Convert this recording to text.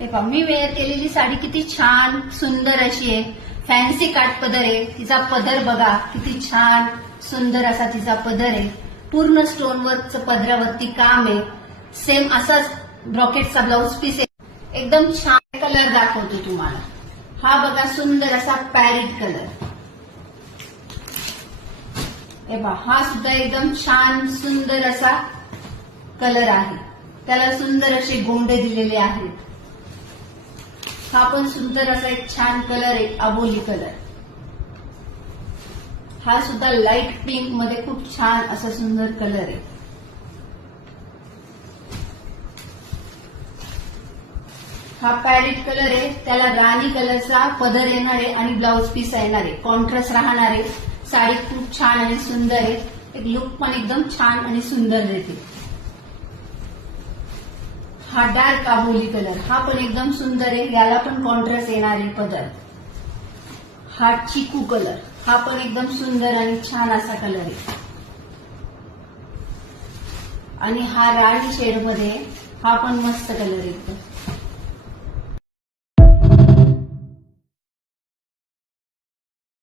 हे पहा मी वेअर केलेली साडी किती छान सुंदर अशी आहे. फॅन्सी काठपदर आहे. तिचा पदर बघा किती छान सुंदर असा तिचा पदर आहे. पूर्ण स्टोन वर्कचं पदरावरती काम आहे. सेम असाच ब्रॉकेटचा ब्लाउज पीस आहे. एकदम छान कलर दाखवतो तुम्हाला. हा बघा सुंदर असा पॅरेट कलर. हे पहा हा सुद्धा एकदम छान सुंदर असा कलर आहे. त्याला सुंदर असे गोंडे दिलेले आहेत. हा पण सुंदर असा एक छान कलर आहे अबोली कलर. हा सुद्धा लाईट पिंक मध्ये खूप छान असा सुंदर कलर आहे. हा पॅरेट कलर आहे. त्याला राणी कलरचा पदर येणार आहे आणि ब्लाउज पीस येणार आहे. कॉन्ट्रास्ट राहणार आहे. साडी खूप छान आणि सुंदर आहे. एक लुक पण एकदम छान आणि सुंदर देते. हा डार्क आबोली कलर. हा पण एकदम सुंदर आहे. याला पण कॉन्ट्रास्ट येणार आहे पदर. हा चिकू कलर. हा पण एकदम सुंदर आणि छान असा कलर आहे. आणि हा राणी शेड मध्ये हा पण मस्त कलर आहे.